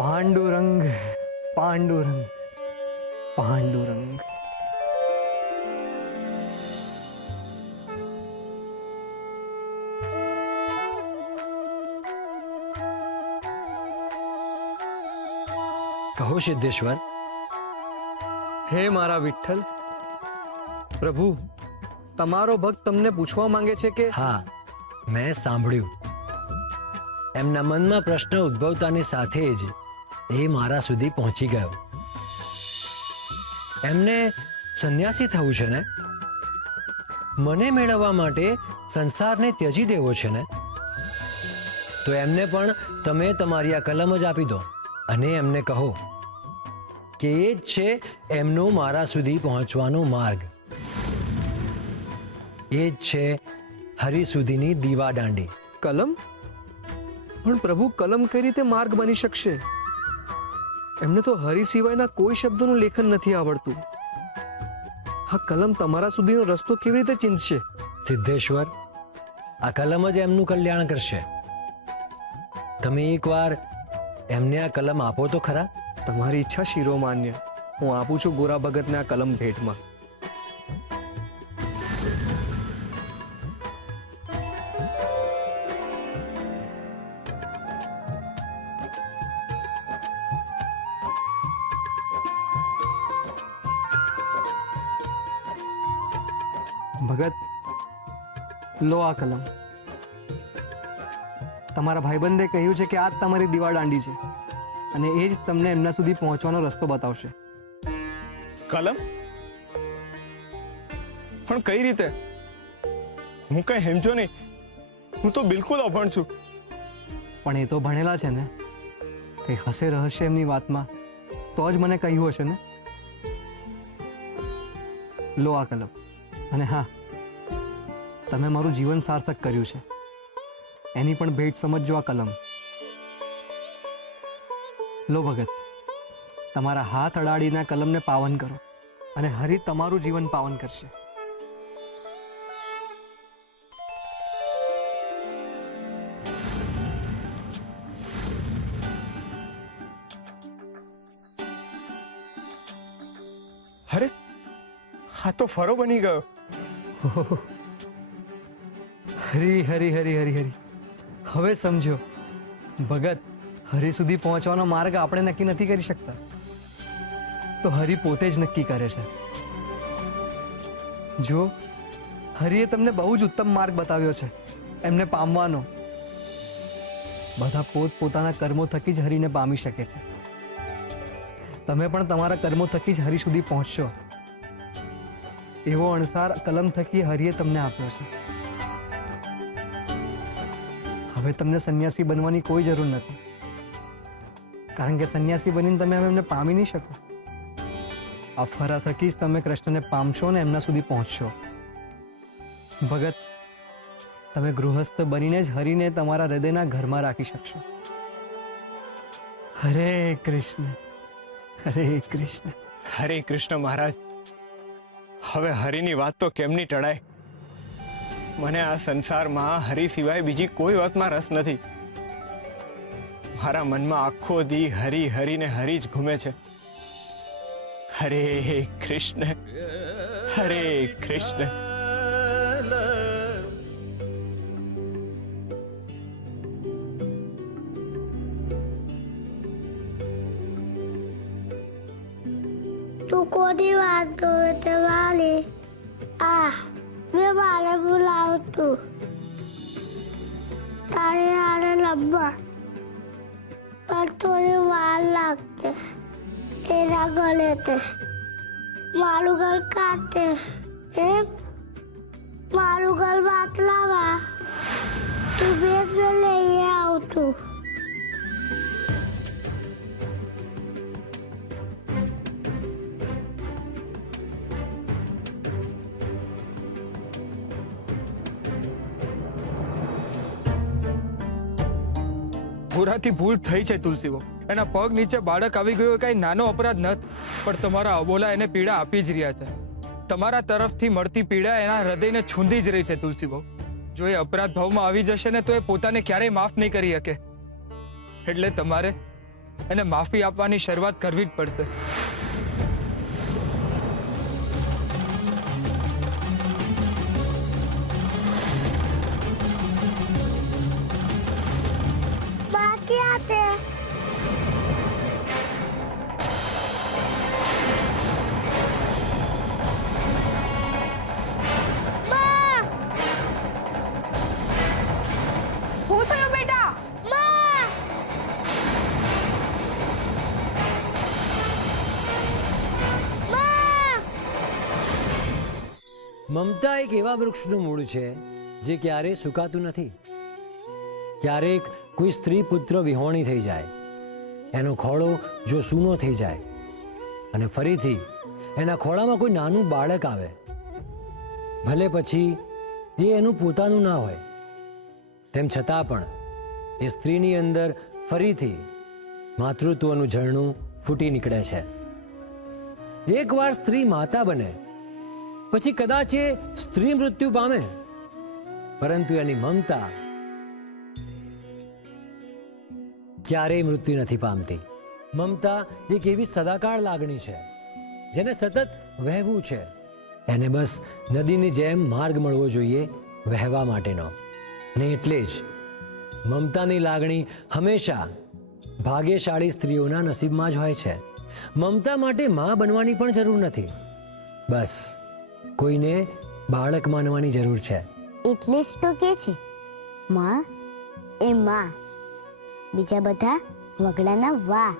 પાંડુરંગ પાંડુરંગ પાંડુરંગ. કહો સિદ્ધેશ્વર. હે મારા વિઠ્ઠલ, પ્રભુ તમારો ભક્ત તમને પૂછવા માંગે છે કે હા, મેં સાંભળ્યું. એમના મનમાં પ્રશ્ન ઉદ્ભવતાની સાથે જ એ મારા સુધી પહોંચી ગયો. એમને સંન્યાસી થવું છે ને? મને મેળવવા માટે સંસારને ત્યજી દેવો છે ને? તો એમને પણ તમે તમારી આ કલમ જ આપી દો અને એમને કહો કે એ જ છે એમનો મારા સુધી પહોંચવાનો માર્ગ. એ જ છે હરિ સુધીની દીવા દાંડી. કલમ? પણ પ્રભુ, કલમ કઈ રીતે માર્ગ બની શકશે? એમને તો હરિ સિવાયના કોઈ શબ્દોનું લેખન નથી આવડતું. આ કલમ તમારા સુધીનો રસ્તો કેવી રીતે ચીંધશે? સિદ્ધેશ્વર, આ કલમ જ એમનું કલ્યાણ કરશે. તમે એકવાર એમને આ કલમ આપો તો ખરા. તમારી ઈચ્છા શિરોમાન્ય. હું આપું છું ગોરા ભગતને આ કલમ ભેટમાં. ભગત, લો આ કલમ. તમારા ભાઈબંધે કહ્યું છે કે આ જ તમારી દીવા દાંડી છે અને એ જ તમને એમના સુધી પહોંચવાનો રસ્તો બતાવશે. કલમ? પણ કઈ રીતે? હું કઈ સમજો નહીં. હું તો બિલકુલ અભણ છું. પણ એ તો ભણેલા છે ને, કંઈ હશે રહસ્ય એમની વાતમાં તો જ મને કહ્યું હશે ને. લો આ કલમ. અને હા, તમે મારું જીવન સાર્થક કર્યું છે એની પણ ભેટ સમજજો આ કલમ. લો ભગત, તમારા હાથ અડાડીને કલમને પાવન કરો અને હરિ તમારું જીવન પાવન કરશે. અરે, આ તો ફરો બની ગયો. હરી હરી હરી હરી હરી. હવે સમજો ભગત, હરિ સુધી પહોંચવાનો માર્ગ આપણે નક્કી નથી કરી શકતા, તો હરિ પોતે જ નક્કી કરે છે. જો હરિએ તમને બહુ જ ઉત્તમ માર્ગ બતાવ્યો છે એમને પામવાનો. બધા પોતપોતાના કર્મો થકી જ હરિને પામી શકે છે. તમે પણ તમારા કર્મો થકી જ હરિ સુધી પહોંચશો એવો અણસાર કલમ થકી હરિએ તમને આપ્યો છે. હવે તમને સંન્યાસી બનવાની કોઈ જરૂર નથી, કારણ કે સંન્યાસી બનીને તમે એમને પામી નહીં શકો. આ ફરા થકી જ તમે કૃષ્ણને પામશો અને એમના સુધી પહોંચશો. ભગત, તમે ગૃહસ્થ બનીને જ હરિને તમારા હૃદયના ઘરમાં રાખી શકશો. હરે કૃષ્ણ, હરે કૃષ્ણ. હરે કૃષ્ણ મહારાજ. હવે હરિની વાત તો કેમની ટળાય. મને આ સંસારમાં હરિ સિવાય બીજી કોઈ વાતમાં રસ નથી. મારા મનમાં આખો દી હરિ હરિ ને હરિ જ ઘૂમે છે. હરે કૃષ્ણ, હરે કૃષ્ણ. તું કોની વાત કરે છે વાલી? આ મેં મારે બોલાવતું તારે આને લંબા પણ થોડી વાર લાગશે. એના ગળે તે મારું ગળ કાઢે એમ મારું ગળ બાતલાવા તું બેસ મેં લઈ આવતું. પૂરાથી ભૂલ થઈ છે તુલસીબો. એના પગ નીચે બાળક આવી ગયો કઈ નાનો અપરાધ નથી, પણ તમારા અબોલા એને પીડા આપી જ રહ્યા છે. તમારા તરફથી મળતી પીડા એના હૃદયને છૂંદી જ રહી છે તુલસીબો. જો એ અપરાધ ભાવમાં આવી જશે ને તો એ પોતાને ક્યારેય માફ નહીં કરી શકે. એટલે તમારે એને માફી આપવાની શરૂઆત કરવી જ પડશે. બાકી આતે શું થયું બેટા? મમતા એક એવા વૃક્ષનું મૂળ છે જે ક્યારેય સુકાતું નથી. ક્યારેક કોઈ સ્ત્રી પુત્ર વિહોણી થઈ જાય, એનો ખોળો જો સૂનો થઈ જાય અને ફરીથી એના ખોળામાં કોઈ નાનું બાળક આવે, ભલે પછી એ એનું પોતાનું ના હોય, તેમ છતાં પણ એ સ્ત્રીની અંદર ફરીથી માતૃત્વનું ઝરણું ફૂટી નીકળે છે. એકવાર સ્ત્રી માતા બને પછી કદાચ એ સ્ત્રી મૃત્યુ પામે, પરંતુ એની મમતા ક્યારેય મૃત્યુ નથી પામતી. મમતા એક એવી સદાકાળ લાગણી છે જેને સતત વહેવું છે. એને બસ નદીની જેમ માર્ગ મળવો જોઈએ વહેવા માટેનો. અને એટલે જ મમતાની લાગણી હંમેશા ભાગ્યશાળી સ્ત્રીઓના નસીબમાં જ હોય છે. મમતા માટે માં બનવાની પણ જરૂર નથી, બસ કોઈને બાળક માનવાની જરૂર છે. એટલે જ તો કે છે માં એ માં, બીજા બધા વગડાના વાહ.